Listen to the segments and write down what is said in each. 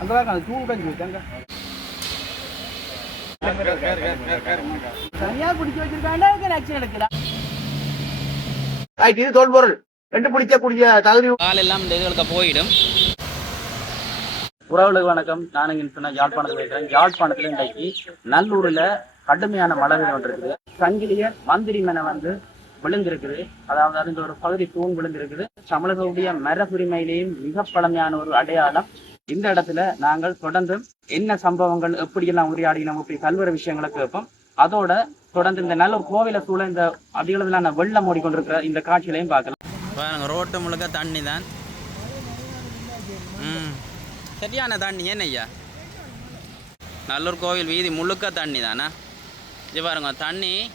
அந்த தான் அந்த தூள் கஞ்சி வச்சாங்க தனியா பிடிச்சி வச்சிருக்காண்டா நச்சு நடக்குதா ரைட் இது தொல்பொருள் ரெண்டு பிடிக்கக்கூடிய தகுதி கால் எல்லாம் இந்த இதுகளுக்கு போயிடும் உறவுகளுக்கு வணக்கம். நான் இன்ஃபினா யாழ்ப்பாணத்தில் இருக்கிறேன். யாழ்ப்பாணத்தில் இன்றைக்கு நல்லூரில் கடுமையான மழை ஒன்று இருக்குது சங்கிலிய மந்திரி மனை வந்து விழுந்திருக்குது. அதாவது அந்த ஒரு பகுதி தூண் விழுந்திருக்குது. தமிழர்களுடைய மரபுரிமையிலேயும் மிக பழமையான ஒரு அடையாளம் இந்த இடத்துல நாங்கள் தொடர்ந்து என்ன சம்பவங்கள் எப்படியெல்லாம் உரையாடினோம் இப்படி கல்வர விஷயங்களை கேட்போம். அதோட தொடர்ந்து இந்த நல்ல ஒரு கோவில சூழ இந்த அதிக அளவிலான வெள்ளம் ஓடிக்கொண்டிருக்கிற இந்த காட்சிகளையும் பார்க்கலாம். பாருங்க ரோட்டு முழுக்க தண்ணி தான். ம். சரியான தண்ணி என்ன ஐயா? நல்லூர் கோவில் வீதி முழுக்க தண்ணி தானா? இது பாருங்க தண்ணி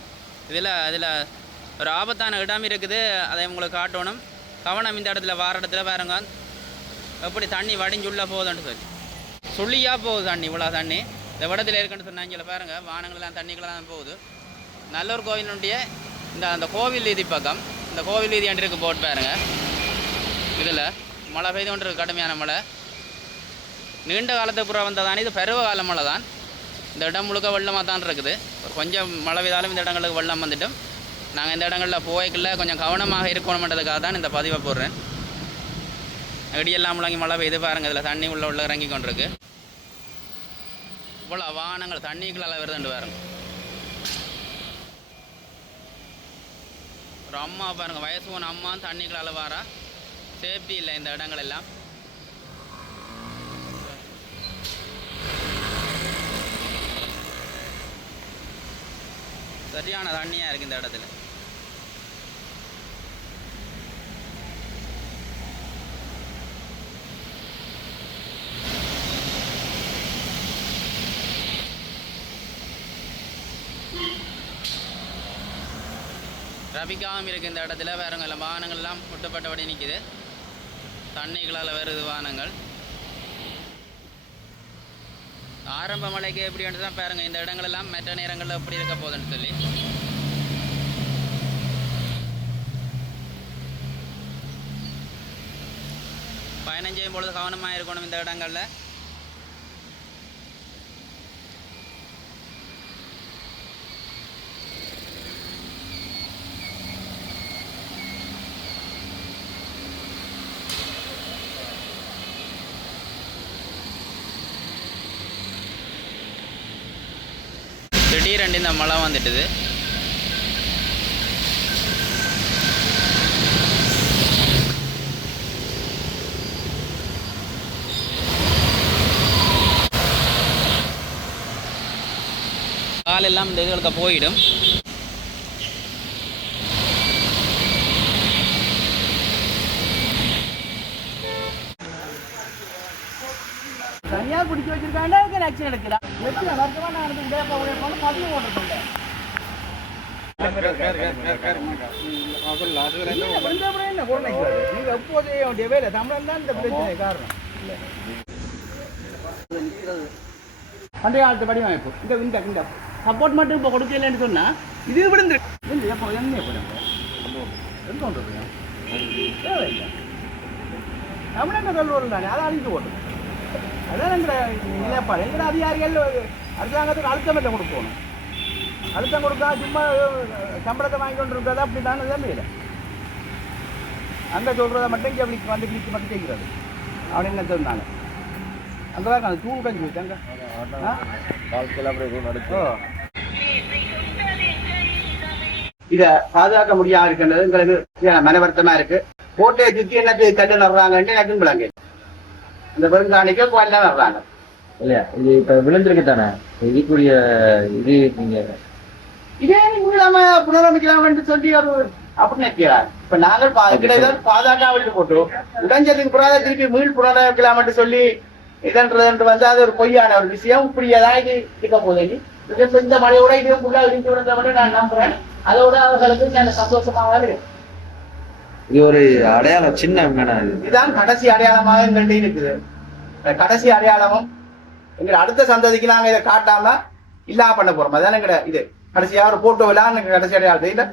இதில் இதில் ஒரு ஆபத்தான இடம் இருக்குது. அதை உங்களுக்கு காட்டணும். கவனம் இந்த இடத்துல வார இடத்துல பாருங்க. எப்படி தண்ணி வடிஞ்சுள்ள போகுதுன்னு சொல்லி. சுள்ளியாக போகுது தண்ணி இவ்வளோ தண்ணி. இந்த இடத்துல இருக்குன்னு சொன்னாங்க பாருங்கள் வானங்கள்லாம் தண்ணிக்கெல்லாம் போகுது. நல்லூர் கோவிலுடைய இந்த அந்த கோவில் வீதி பக்கம் இந்த கோவில் வீதி அண்டு இருக்கு போட்டு பாருங்கள் இதில் மழை பெய்து கொண்டு கடுமையான மழை. நீண்ட காலத்துக்கு புறம் வந்ததானே இது பருவ கால மழை தான். இந்த இடம் முழுக்க வெள்ளமாக தான் இருக்குது. ஒரு கொஞ்சம் மழை பெய்தாலும் இந்த இடங்களுக்கு வெள்ளம் வந்துட்டும். நாங்கள் இந்த இடங்களில் போய்க்கல கொஞ்சம் கவனமாக இருக்கணுமன்றதுக்காக தான் இந்த பதிவை போடுறேன். இடியெல்லாம் முழங்கி மழை பெய்து பாருங்க இதில் தண்ணி உள்ள உள்ள இறங்கி கொண்டிருக்கு இவ்வளோ வானங்கள் தண்ணிக்குள்ள வருதுண்டு பாருங்க ஒரு அம்மா பாருங்க வயசு போன அம்மா தண்ணிக்குள்ள வாரா சேஃப்டி இல்லை இந்த இடங்கள் எல்லாம் சரியான தண்ணியாக இருக்குது இந்த இடத்துல ரபிக்காவும் இருக்குது இந்த இடத்துல. வேறங்க எல்லாம் வாகனங்கள்லாம் முட்டப்பட்டபடி நிற்கிது தண்ணிகளால் வருது வாகனங்கள் ஆரம்ப மழைக்கு எப்படி தான் பாருங்கள் இந்த இடங்கள் மற்ற நேரங்களில் எப்படி இருக்க போகுதுன்னு சொல்லி. பயணம் செய்யும் பொழுது கவனமாக இருக்கணும் இந்த இடங்களில். திடீரெண்டு இந்த மழை வந்துட்டுது. காலெல்லாம் இந்த இதுகளுக்கு போயிடும். தனியாக பிடிச்சி வச்சிருக்காண்டா ஆக்ஷன் எடுக்கலாம் எப்படி வர்த்தமாக நான் போக போன பதிவு போட்டுருக்கோங்க பண்டைய காலத்து வடிவமைப்பு. இந்த இந்த இந்த. சப்போர்ட் மட்டும் இப்போ கொடுக்கலன்னு சொன்னால் இது விழுந்து விழுந்து. எப்போ? என்ன எப்போ எங்க கொண்டு போய்? தானே அதை அழிஞ்சு போட்டு அதான் எங்கட நிலைப்பாடு எங்கட அதிகாரிகள் அரசாங்கத்துக்கு அழுத்தம் இல்லை கொடுக்கணும். அழுத்தம் கொடுத்தா சும்மா சம்பளத்தை வாங்கி கொண்டு இருக்கிறதா அப்படி தானே தெரியல அங்கே சொல்கிறத மட்டும் இங்கே அப்படி வந்து கிளிக்கு மட்டும் செய்கிறது அவன் என்ன சொன்னாங்க அங்கே தான் அந்த தூள் கஞ்சி வச்சாங்க இத பாதுகாக்க முடியாம இருக்கின்றது எங்களுக்கு சரியான மனவருத்தமா இருக்கு. கோட்டையை சுத்தி என்ன கல்லு நடுறாங்கன்ட்டு எனக்கு விளங்கு இந்த பெருங்காணிக்கு கோயில நடுறாங்க இல்லையா? இது இப்ப விழுந்திருக்கு தானே இதுக்குரிய இது நீங்க இதே நீங்க புனரமைக்கலாம்னு சொல்லி அவர் அப்படின்னு இப்ப நாங்கள் கிடையாது பாதுகாக்க விட்டு போட்டு உடஞ்சதுக்கு பிறகு திருப்பி மீள் புனரமைக்கலாம்னு சொல்லி இதன்றது வந்து அது ஒரு பொய்யான ஒரு விஷயம். இப்படி ஏதாவது இருக்க. இது இப்ப இந்த மழையோட இது ஃபுல்லா இடிஞ்சு விழுந்த மட்டும் நான் நம்புறேன். அதோட அவர்களுக்கு நல்ல சந்தோஷமாக இருக்கு இது ஒரு அடையாளம் சின்ன என்னன்னா இது. இதுதான் கடைசி அடையாளமாக எங்கள்கிட்ட இருக்குது. கடைசி அடையாளமும் எங்க அடுத்த சந்ததிக்கு நாங்க இதை காட்டாம இல்லாம பண்ண போறோம். அதான் எங்கட இது. கடைசியா ஒரு போட்டோ இல்லாம கடைசி அடையாளம் இல்ல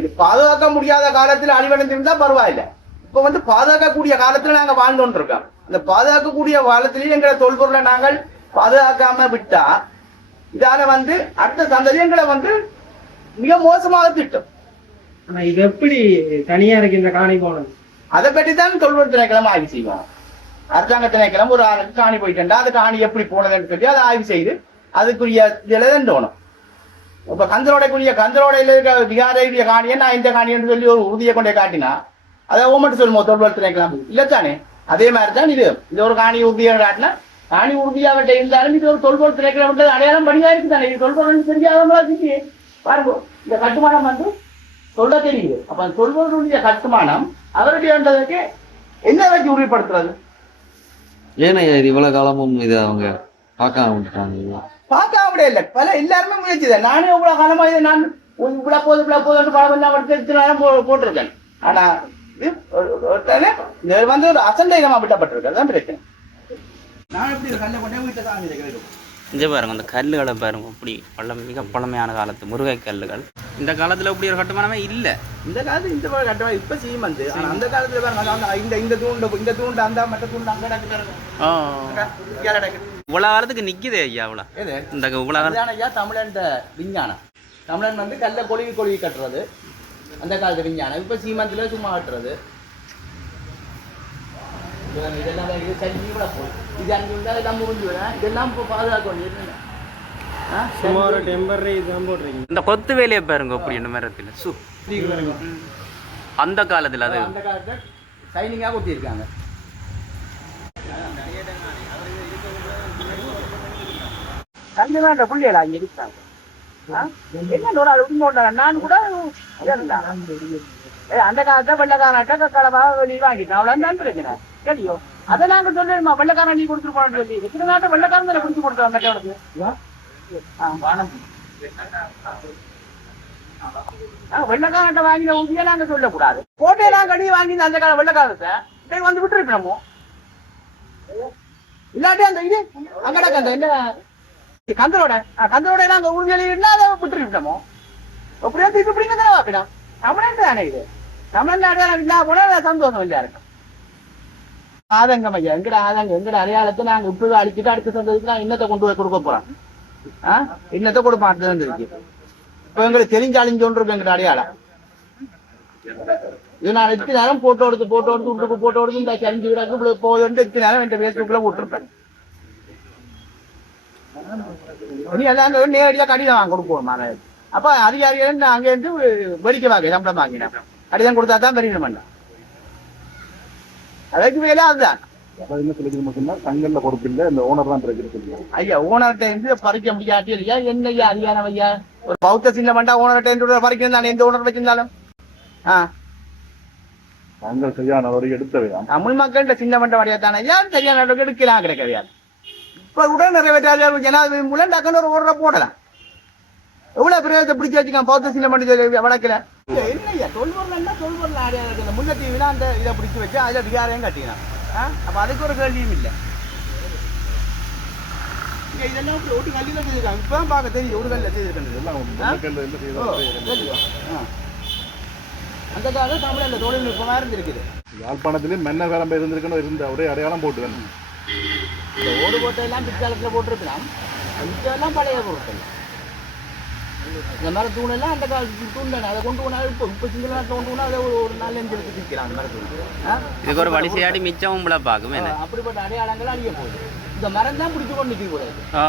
இது பாதுகாக்க முடியாத காலத்தில் அழிவடைந்திருந்தா பரவாயில்ல. இப்ப வந்து பாதுகாக்கக்கூடிய காலத்துல நாங்க வாழ்ந்தோன்னு இருக்கோம் அந்த பாதுகாக்கக்கூடிய காலத்திலேயே எங்களை தொல்பொருளை நாங்கள் பாதுகாக்காம விட்டா இதால வந்து அடுத்த சந்ததி எங்களை வந்து மிக மோசமாக திட்டம். ஆனா இது எப்படி தனியா இருக்கின்ற காணி போனது? அதை பற்றி தான் தொல்பொருள் திணைக்களம் ஆய்வு செய்வோம் அரசாங்க திணைக்களம் ஒரு ஆளுக்கு காணி போயிட்டா அது காணி எப்படி போனதுன்னு சொல்லி அதை ஆய்வு செய்து அதுக்குரிய இதில் தோணும். இப்ப கந்தரோடைக்குரிய கந்தரோடையில இருக்க விகாரைய காணியை நான் இந்த காணின்னு சொல்லி ஒரு உறுதியை கொண்டே காட்டினா அதை ஓமட்டு சொல்லுமோ தொல்பொருள் திணைக்களம் இல்லத்தானே? அதே மாதிரி தான் இது. இது ஒரு காணி உறுதியை காட்டினா காணி உறுதியாவட்ட இருந்தாலும் இது ஒரு தொல்பொருள் திணைக்களம் அடையாளம் படிவா இருக்கு தானே. இது தொல்பொருள் தெரியாதவங்களா இருக்கு. பாருங்க இந்த கட்டுமானம் வந்து சொல்ல தெரியுது. அப்ப சொல்வதனுடைய கட்டுமானம் அவருடையன்றதுக்கு என்ன வச்சு உறுதிப்படுத்துறது? ஏனையா இது இவ்வளவு காலமும் இதை அவங்க பார்க்காம விட்டுட்டாங்க பார்க்க அப்படியே இல்லை. பல எல்லாருமே முயற்சி தான் நானே இவ்வளவு காலமா இதை நான் இவ்வளவு போதும் இவ்வளவு போதும் படம் எல்லாம் எடுத்து போட்டிருக்கேன். ஆனா இது வந்து ஒரு அசண்டைகமா விட்டப்பட்டிருக்கு அதான் பிரச்சனை. நான் எப்படி கல்ல கொண்டே வீட்டை சாமி வைக்கிறேன் இங்கே பாருங்க அந்த கல்லுகளை பாருங்க இப்படி பழம் மிக பழமையான காலத்து முருகை கல்லுகள். இந்த காலத்தில் இப்படி ஒரு கட்டுமானமே இல்லை. இந்த காலத்து இந்த மாதிரி கட்டமா இப்ப சீமந்து. ஆனா அந்த காலத்துல பாருங்க இந்த இந்த தூண்டு இந்த தூண்டு அந்த மற்ற தூண்டு அங்க. இவ்வளோ காலத்துக்கு நிற்குதே ஐயா இவ்வளோ எது? இந்த இவ்வளோ காலம் ஐயா தமிழன் விஞ்ஞானம். தமிழன் வந்து கல்ல கொழுவி கொழுவி கட்டுறது. அந்த காலத்து விஞ்ஞானம். இப்ப சீமந்தில சும்மா கட்டுறது. இதெல்லாம் இது சரி கூட போய் இது அங்கே இருந்தால் இதெல்லாம் முடிஞ்சு விடும் இதெல்லாம் இப்போ பாதுகாக்க வேண்டியது ஆ சும்மா ஒரு டெம்பரரி இதுதான் போடுறீங்க இந்த கொத்து வேலையை பாருங்க அப்படி இந்த மரத்தில் சு அந்த காலத்தில் அது அந்த காலத்துல சைனிங்காக குத்திருக்காங்க கண்டு வேண்ட பிள்ளைகளா இங்க இருக்காங்க? என்ன ஒரு ஆள் உண்மை நான் கூட இதெல்லாம். ஏய், அந்த காலத்துல வெள்ளக்காரன்ட்ட கடவா வெளியே வாங்கிட்டேன் அவ்வளவு தான் பிரச்சனை தெரியும் அதை நாங்க சொல்லணுமா வெள்ளக்காரன் நீ கொடுத்துருப்போம்னு சொல்லி. எத்தனை நாட்டை வெள்ளக்காரன் தானே குடிச்சு கொடுத்தோம் மெட்டவனுக்கு வெள்ளக்காரன்ட்ட வாங்கின உதவியை நாங்க சொல்லக்கூடாது. கோட்டையெல்லாம் கடி வாங்கி அந்த கால வெள்ளக்காரத்தை வந்து விட்டுருப்போமோ இல்லாட்டி அந்த இது அங்கடா அந்த என்ன? கந்தரோட. கந்தரோட நாங்க இருந்தா அதை விட்டுருப்போமோ அப்படியே திருப்பி பிடிங்க தானே வாப்பிடும் தமிழன் தானே இது. தமிழ் அடையாளம் இல்லாம போனா சந்தோஷம் இல்லையா இருக்கும் ஆதங்கம் ஐயா. எங்கட ஆதங்கம்? எங்கட அடையாளத்தை நாங்க இப்படி அழிச்சுட்டு அடுத்த சந்ததுக்கு நான் இன்னத்தை கொண்டு போய் கொடுக்க போறோம் ஆ? இன்னத்தை கொடுப்பான் இருக்கு இப்ப எங்களுக்கு தெரிஞ்ச அழிஞ்சோன்றிருக்கு எங்கட அடையாளம். இது நான் எத்தனை நேரம் போட்டோ எடுத்து போட்டோ எடுத்து உள்ளுக்கு போட்டோ எடுத்து இந்த அஞ்சு வீடாக்கு இப்படி போகுதுன்ட்டு எத்தனை நேரம் என் பேஸ்புக்ல போட்டிருப்பேன். நீ எல்லாம் நேரடியா கடிதம் வாங்க கொடுப்போம் அப்ப அதிகாரிகள் அங்க இருந்து வெடிக்க வாங்க சம்பளம் வாங்கினேன். கடிதம் கொடுத்தா தான் பெரிய பண்ண அதுக்கு வேலை அதுதான் என்ன சொல்லிக்கணும் சொன்னா தங்கல்ல பொறுப்பு இல்ல இந்த ஓனர் தான் இருக்கு ஐயா ஓனர்கிட்ட இருந்து பறிக்க முடியாட்டி இல்லையா என்ன ஐயா அதிகாரம் ஐயா? ஒரு பௌத்த சின்ன பண்ணா ஓனர்கிட்ட இருந்து பறிக்கணும் தானே எந்த ஓனர் வச்சிருந்தாலும்? ஆ. தாங்கள் சரியான நடவடிக்கை எடுத்தவையாம் தமிழ் மக்கள்கிட்ட சின்ன வழியாத்தான ஐயா சரியான நடவடிக்கை எடுக்கலாம் கிடையாது இப்ப கூட நிறைவேற்றாத ஜனாதிபதி மூலம் டக்குன்னு ஒரு போடலாம். எவ்வளவு பிரயோகத்தை பிடிச்சி வச்சுக்கான் பௌத்த சின்ன மண்டி வழக்கில் என்ன ஐயா தொல்பொருள் ஆடியா இருக்குது முன்னத்தீவுனா அந்த இதை பிடிச்சி வச்சு அதுல விகாரையும் ஆ? அப்ப அதுக்கு ஒரு கேள்வியும் இல்லை. இங்க இதெல்லாம் ஒரு கல்லில செய்திருக்காங்க இப்பதான் பார்க்க தெரியும் ஒரு கல்லில். ஆ. அந்த காலம் தமிழ் அந்த தொழில்நுட்பமா இருந்திருக்குது. யாழ்ப்பாணத்திலே மன்னர் காலம் இருந்திருக்கணும் இருந்த ஒரே அடையாளம் போட்டு வேணும் இந்த ஓடு கோட்டையெல்லாம் பிற்காலத்தில் போட்டிருக்கலாம். இதெல்லாம் பழைய பொருட்கள். இந்த மாதிரி தூணெல்லாம் அந்த காலத்து தூண் தானே அதை கொண்டு போனா இப்போ இப்போ சிங்கள நாட்டில் கொண்டு போனா அதை ஒரு ஒரு நாலு அஞ்சு எடுத்து திக்கிறான் அந்த மாதிரி தூண்? இதுக்கு ஒரு வழி செய்யாடி மிச்சம் உங்களை பார்க்கும் அப்படிப்பட்ட அடையாளங்கள் அழிய போகுது. இந்த மரம் தான் பிடிச்சு கொண்டு நிற்க கூடாது ஆ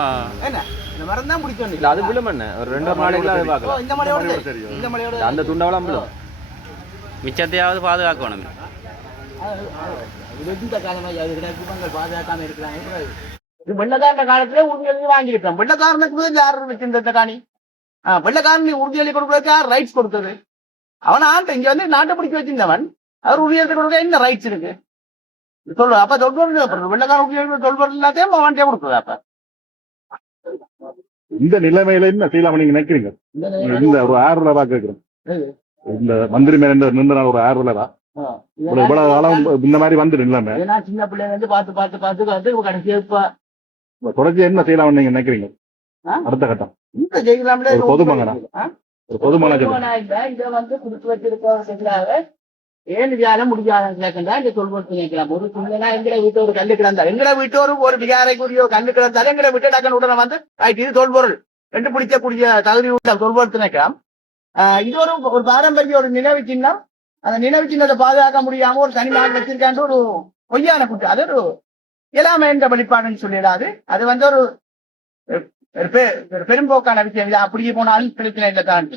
என்ன? இந்த மரம் தான் பிடிச்சு கொண்டு இல்ல அது. விழும் என்ன? ஒரு ரெண்டு நாளைக்குள்ள அதை பார்க்கலாம். இந்த மலையோட இந்த மலையோட சரி. தெரியும். இந்த மலையோட அந்த துண்டவெல்லாம் விழும். மிச்சத்தையாவது பாதுகாக்கணும். இந்த காலமாக அது கிடையாது குடும்பங்கள் பாதுகாக்காம இருக்கிறாங்க? வெள்ளக்காரன காலத்துல உறுதியளி வாங்கியிருக்கோம் வெள்ளக்காரனுக்கு முதல்ல யார் வச்சிருந்த இந்த காணி வெள்ளக்காரன் உறுதியளி கொடுக்கறதுக்கு ரைட்ஸ் கொடுத்தது. அவன் ஆண்டு இங்க வந்து நாட்டை பிடிக்க வச்சிருந்தவன் அவர் உறுதியளி கொடுக்க என்ன ரைட்ஸ் இருக்கு. சொல்லு அப்ப தொல்பொருள் வெள்ளக்காரன் உறுதியளி தொல்பொருள் எல்லாத்தையும் அவன்கிட்ட கொடுக்குது அப்ப. இந்த நிலைமையில என்ன செய்யலாம் நீங்க நினைக்கிறீங்க? இந்த ஒரு ரூபா கேட்கிறோம் இந்த மந்திரி மேல நின்ற நாள் ஒரு ஆறு ரூபா ஆ. இவ்வளவு காலம் இந்த மாதிரி இல்லாம ஏன்னா சின்ன பிள்ளைங்க வந்து பார்த்து பார்த்து பார்த்து பார்த்து கடைசியா இப்ப இப்ப தொடர்ச்சி என்ன செய்யலாம் நீங்க நினைக்கிறீங்க? அடுத்த கட்டம். ஜெயிக்கலாம்ல ஒரு இல்ல, இதை வந்து கொடுத்து வச்சிருக்கவர்களுக்காக ஏன் முடியாத கேட்கண்டா இந்த சொல்வது நினைக்கலாம் ஒரு சின்னனா எங்கட வீட்டு ஒரு கல்லு கிடந்தா எங்கட வீட்டோரு ஒரு விகாரைக்குரிய கல்லு கிடந்தாலும் எங்கட வீட்டு டக்குனு உடனே வந்து ஆயிட்டு இது ரெண்டு பிடிக்க கூடிய தகுதி உள்ள தொல்பொருள் நினைக்கலாம் ஆஹ் இது ஒரு ஒரு பாரம்பரிய ஒரு நினைவு சின்னம். அந்த நினைவு சின்னத்தை பாதுகாக்க முடியாம ஒரு தனி நாள் வச்சிருக்காண்டு ஒரு பொய்யான குட்டு அது ஒரு இயலாமை என்ற வெளிப்பாடுன்னு சொல்லிடாது. அது வந்து ஒரு பெரும்போக்கான விஷயம் இது. அப்படியே போனாலும் பிரச்சனை இல்லை தான்